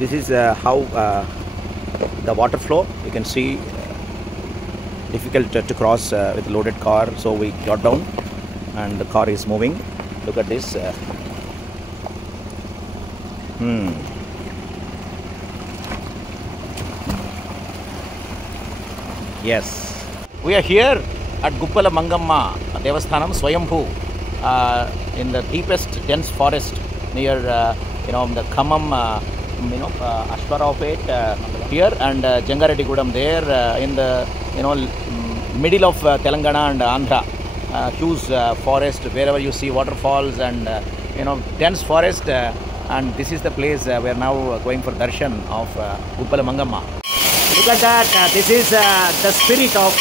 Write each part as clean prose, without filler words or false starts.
This is how the water flow. You can see difficult to cross with a loaded car, so we got down and the car is moving. Look at this. Yes, we are here at Guppala Mangamma Devasthanam Swayambhu in the deepest dense forest near the Khammam Ashwarapet here and Jangareddy there in the middle of Telangana and Andhra. Huge forest, wherever you see waterfalls and dense forest, and this is the place we are now going for darshan of Guppala Mangamma. Look at that, this is the spirit of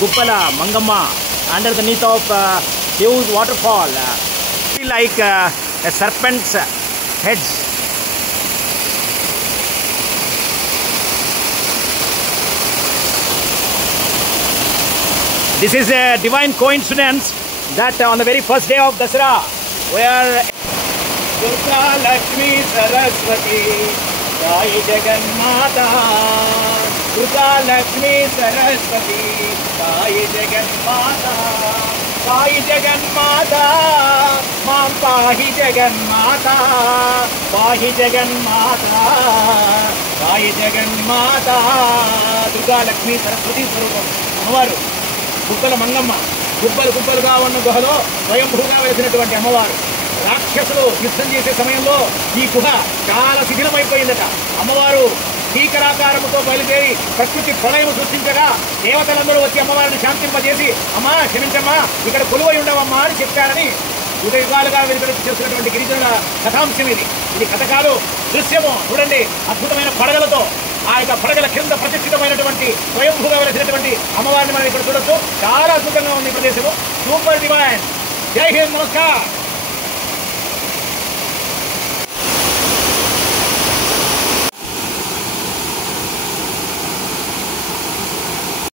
Guppala Mangamma underneath of huge waterfall, like a serpent's heads. This is a divine coincidence that on the very first day of Dasara, where Durga Lakshmi Saraswati Sai Jagannatha, Durga Lakshmi Saraswati Sai Jagannatha, Sai Jagannatha, Mam Pahi Jagannatha, Pahi Jagannatha, Sai Jagannatha, Durga Lakshmi Saraswati Swarupam Amavaru Guppala మంగమ్మ గుప్పలుగా ఉన్న గుహలో స్వయంభూగా వెలిసినటువంటి అమ్మవారు. రాక్షసులు యుద్ధం చేసే సమయంలో ఈ గుహ చాలా శిథిలమైపోయిందట. అమ్మవారు భీకరాకారముతో బయలుదేరి ప్రకృతి ప్రళయం సృష్టించగా దేవతలందరూ వచ్చి అమ్మవారిని శాంతింపజేసి, అమ్మా క్షమించమ్మా, ఇక్కడ కొలువై ఉండవమ్మా అని చెప్పారని యుగాలుగా వెలువెత్తి చేస్తున్నటువంటి గిరిజనుల కథాంశం ఇది. ఇది కథ కాదు, దృశ్యము. చూడండి, అద్భుతమైన పడగలతో ఆ యొక్క పడగల కింద ప్రతిష్ఠితమైనటువంటి స్వయంభూగా వెలిసినటువంటి అమ్మవారిని మనం ఇక్కడ చూడొచ్చు. చాలా అద్భుతంగా ఉంది ఈ ప్రదేశము. Super divine. జై హింద్, నమస్కారం.